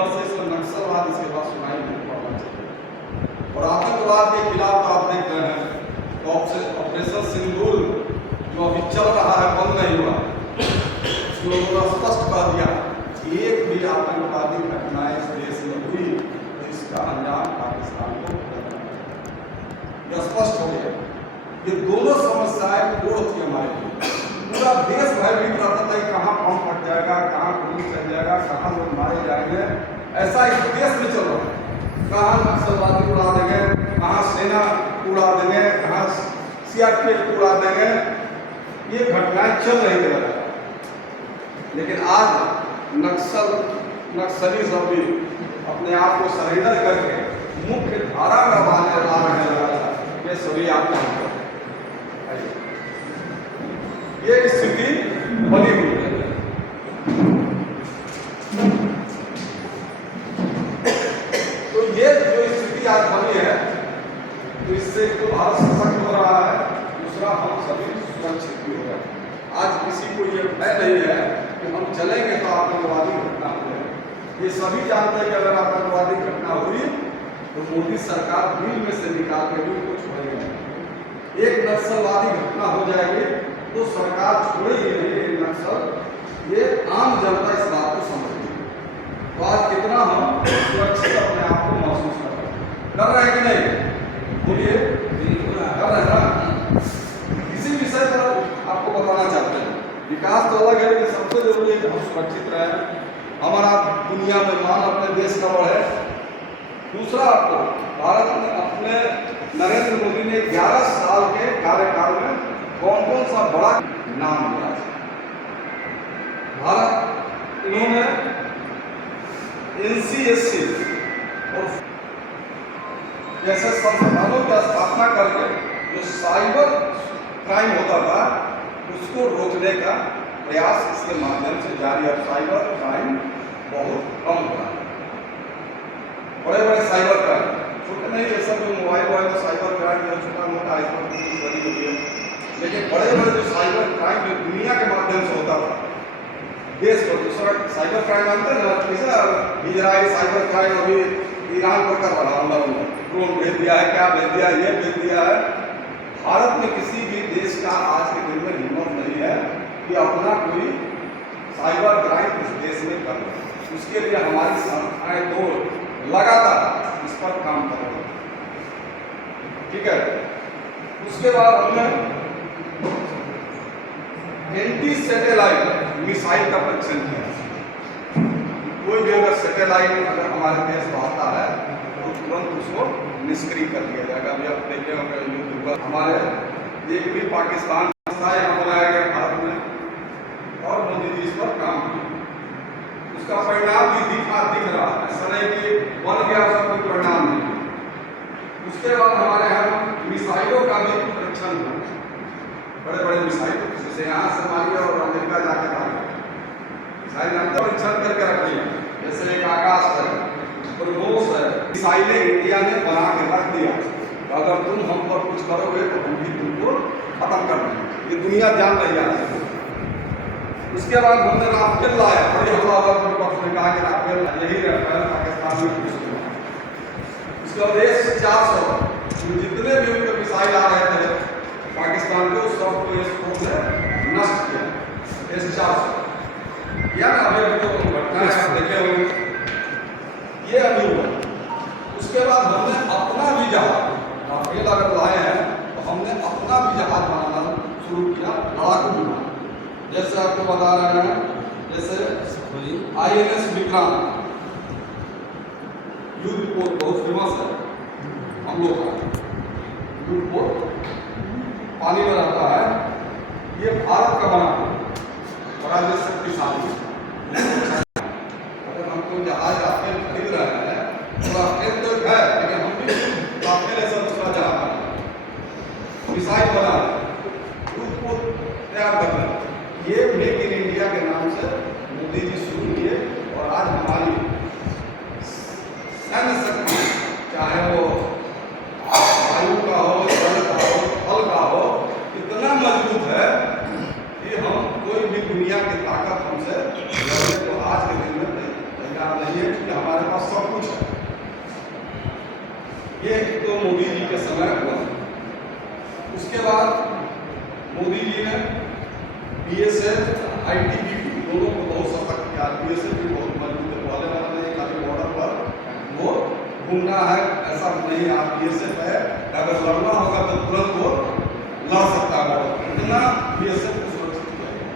भर से इसका नक्सलवाद इसके बाद सुनाई नहीं पड़ना चाहिए। और आतंकवाद के खिलाफ तो आप देख रहे हैं तो ऑपरेशन सिंदूर जो अभी चल रहा है, बंद नहीं हुआ, जो स्पष्ट कर दिया एक भी आतंकवादी घटनाएं इस देश में हुई तो इसका अंजाम पाकिस्तान को यह स्पष्ट हो गया। ये दोनों समस्याएं कोड़ थी हमारे लिए। पूरा देश भयभीत रहता था कि कहाँ बम फट जाएगा, कहाँ गोली चल जाएगा, कहाँ लोग मारे जाएंगे। ऐसा इस देश में चल रहा है, कहाँ नक्सलवादी उड़ा देंगे, कहाँ सेना उड़ा देंगे, कहाँ सीआरपीएफ उड़ा देंगे, ये घटनाएं चल रही थी। लेकिन आज नक्सली सब भी अपने आप को सरेंडर करके मुख्य धारा में आने ला रहे हैं। ये सभी आप जानते हैं, ये स्थिति बनी हुई है। तो ये जो स्थिति आज बनी है, तो इससे तो भारत सशक्त हो रहा है, दूसरा हम सभी सुरक्षित भी हो रहे हैं। आज किसी को ये भय नहीं है कि हम चलेंगे तो आतंकवादी घटना हो जाए। ये सभी जानते हैं कि अगर आतंकवादी घटना हुई तो मोदी सरकार बिल में से निकाल के भी कुछ छोड़ेगी। एक नक्सलवादी घटना हो जाएगी तो सरकार छोड़ेगी नहीं नक्सल, ये आम जनता इस बात को समझेगी। तो आज कितना हम सुरक्षित अपने आप को महसूस कर रहे हैं कि नहीं? बोलिए, कर रहे हैं ना? इसी विषय पर आपको बताना चाहते हैं। विकास तो अलग है, लेकिन सबसे जरूरी है कि हम सुरक्षित रहें, हमारा दुनिया में मान अपने देश का बढ़े। दूसरा, आपको भारत ने अपने नरेंद्र मोदी ने 11 साल के कार्यकाल में कौन कौन सा बड़ा नाम दिया है। भारत इन्होंने NCSC और जैसे संस्थानों की स्थापना करके जो साइबर क्राइम होता था उसको रोकने का प्रयास इसके माध्यम से जारी है। साइबर क्राइम बहुत कम हुआ है। बड़े बड़े साइबर क्राइम, छोटे नहीं, ये सब जो मोबाइल तो साइबर क्राइम जो छोटा मोटा इस पर पुलिस बनी हुई है, लेकिन बड़े बड़े जो साइबर क्राइम जो दुनिया के माध्यम से होता था देश पर, दूसरा साइबर क्राइम जानते हैं ना, जैसे इजराइल साइबर क्राइम अभी ईरान पर कर रहा हम लोगों ने ड्रोन भेज दिया है, क्या भेज दिया है, ये भेज दिया है। भारत में किसी भी देश का आज के दिन में हिम्मत नहीं है कि अपना कोई साइबर क्राइम इस देश में कर ले। उसके लिए हमारी संस्थाएं तो लगातार इस पर काम कर रही है। ठीक है, उसके बाद हमने एंटी सैटेलाइट मिसाइल का परीक्षण किया। कोई भी अगर सैटेलाइट अगर हमारे देश में आता है तो तुरंत उसको निष्क्रिय कर दिया जाएगा। अभी आप देखे होंगे यूट्यूब पर हमारे एक भी पाकिस्तान यहाँ बनाया गया भारत में, और मोदी जी इस पर काम किया। उसका परिणाम भी दिख रहा है, ऐसा नहीं कि बन गया उसका कोई परिणाम नहीं। उसके बाद हमारे यहाँ मिसाइलों का भी परीक्षण हुआ। बड़े बड़े मिसाइल जैसे यहाँ से मारिए और अमेरिका जाके मारिए, मिसाइल का परीक्षण करके रखिए। जैसे एक आकाश है, ब्रह्मोस है, मिसाइलें इंडिया ने बना के रख दिया। अगर तुम हम पर कुछ करोगे तो हम भी तुमको खत्म कर देंगे। ये दुनिया जान रही है। उसके बाद हमने राफेल लाया, बड़ी हवा विपक्ष ने कहा कि राफेल यही राफेल पाकिस्तान में घुस गया। उसके बाद S-400 जितने भी उनके मिसाइल आ रहे थे पाकिस्तान को, सबको S-400 ने नष्ट किया। S-400 या ना अभी तो घटनाएं आप देखे होंगे, ये अभी हुआ। उसके बाद हमने अपना भी जहाज, राफेल अगर लाए हैं तो हमने अपना भी जहाज बनाना शुरू किया, लड़ाकू विमान। जैसे आपको बता रहे हैं, जैसे INS विक्रांत युद्धपोत बहुत फेमस है हम लोग का, युद्धपोत पानी में रहता है। ये भारत का बना बड़ा जो शक्तिशाली है। अगर हमको जहाज राफेल खरीद रहे हैं तो राफेल तो है, लेकिन हम भी राफेल ऐसा दूसरा जहाज मिसाइल बना युद्धपोत तैयार कर रहे हैं। ये मेक इन इंडिया के नाम से मोदी जी शुरू किए, और आज हमारी सैन्य शक्ति, चाहे वो वायु का हो, जल का हो, थल का हो, इतना मजबूत है कि हम कोई भी दुनिया की ताकत हमसे तो आज के दिन में तैयार नहीं है। कि हमारे पास सब कुछ है। ये तो मोदी जी के समय हुआ। उसके बाद मोदी जी ने BSF, ITBP दोनों को बहुत सशक्त किया। BSF भी बहुत मजबूत है, पहले वाला नहीं, खाली बॉर्डर पर वो घूमना है ऐसा नहीं। आप BSF है, अगर लड़ना होगा तो तुरंत वो लड़ सकता है। इतना BSF को सुरक्षित किया गया।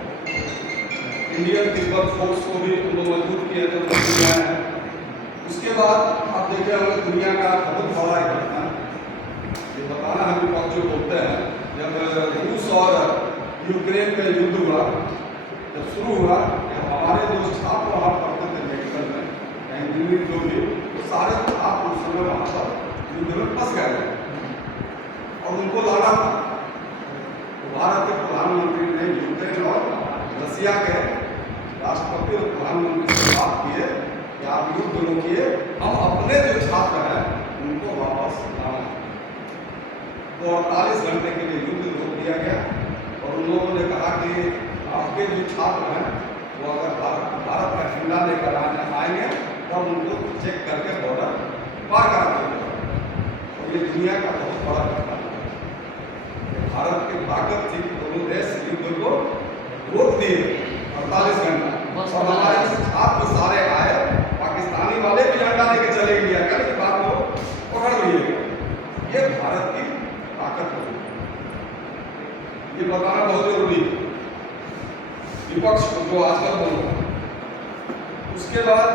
इंडियन तिब्बत फोर्स को भी उन्होंने मजबूत किया है। उसके बाद आप देखिए हमें दुनिया का बहुत बड़ा एक घटना ये बताना हम विपक्ष जो बोलते हैं, जब रूस और यूक्रेन का युद्ध हुआ, जब शुरू हुआ, जब हमारे जो छात्र वहाँ पढ़ते थे मेडिकल में या इंजीनियरिंग जो भी, तो सारे छात्र उस समय वहाँ पर युद्ध में फंस गए और उनको लाना था। तो भारत के प्रधानमंत्री ने यूक्रेन और रसिया के राष्ट्रपति और प्रधानमंत्री से बात किए कि आप युद्ध रोकिए, हम अपने जो छात्र हैं उनको वापस लाना है। तो 48 घंटे के लिए युद्ध रोक दिया गया और उन लोगों ने कहा कि आपके जो छात्र हैं वो अगर भारत का झंडा लेकर आएंगे तब उनको चेक करके बॉर्डर पार करा देंगे। और ये दुनिया का बहुत बड़ा घटना है। भारत की ताकत थी कि दोनों देश युद्ध को रोक दिए 48 घंटा, और हमारे छात्र सारे आए, पाकिस्तानी वाले भी झंडा लेके चले गया, कहने के बाद वो पकड़ लिए। ये भारत की ताकत है, ये बताना बहुत जरूरी है विपक्ष को जो आजकल बोल रहा है। उसके बाद